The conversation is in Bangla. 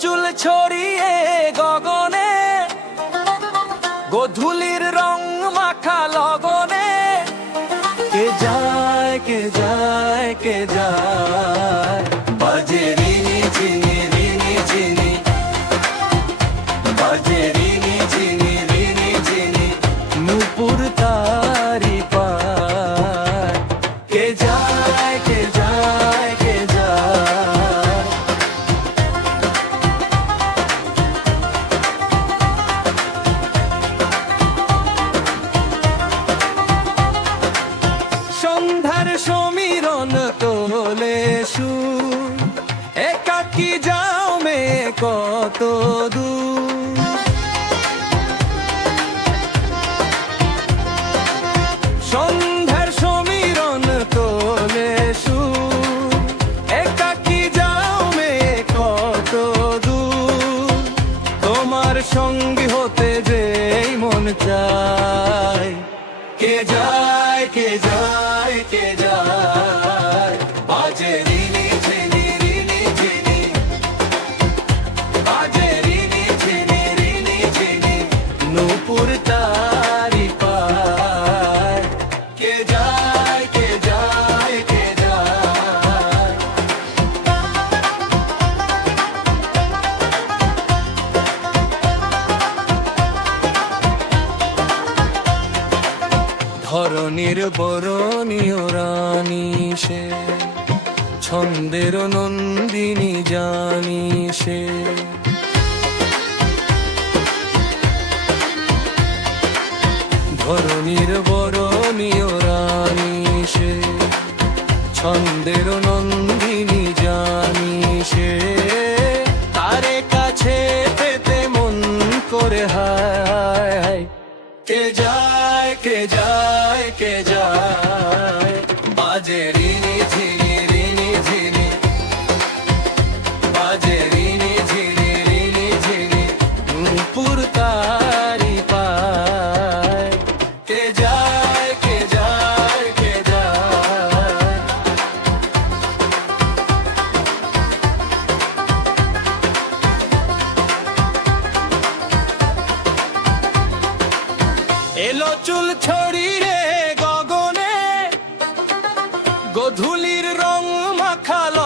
চুল ছড়িয়ে গগনে, গোধূলির রং মাখা লগনে। কে যায় কে যায় কে যায়, বাজে রিনি ঝিনি রিনি ঝিনি, বাজে রিনি ঝিনি রিনি ঝিনি, নূপুর তারি পায়। কে যায় কে যায় কে যায়। সন্ধ্যার সমীরণ তোলে সুর, একাকী যাও মে কত দূর। সন্ধ্যার সমীরণ তোলে সুর, একাকী যাও মে কত দূর। তোমার সঙ্গী হতে যেই মন চায়। কে যায় কে যায় কে যায়, বাজে রিনি ঝিনি রিনি ঝিনি, বাজে রিনি ঝিনি রিনি ঝিনি, নূপুর তারি পায়। কে যায় কে যায় কে যায়। ধরণীর বরণীয় রানী সে, ছন্দের নন্দিনী জানি সে। ধরণীর বরণীয় রানী সে, ছন্দের নন্দিনী জানি সে। তারে কাছে পেতে মন করে হায় হায়। কে যায় কে যায় কে যায়, বাজে রিনি ঝিনি রিনি ঝিনি, বাজে রিনি ঝিনি রিনি ঝিনি, নূপুর তারি পায়। কে যায় কে যায় কে যায়। এলো চুল ছড়িয়ে গগনে, গোধূলির রং মাখালো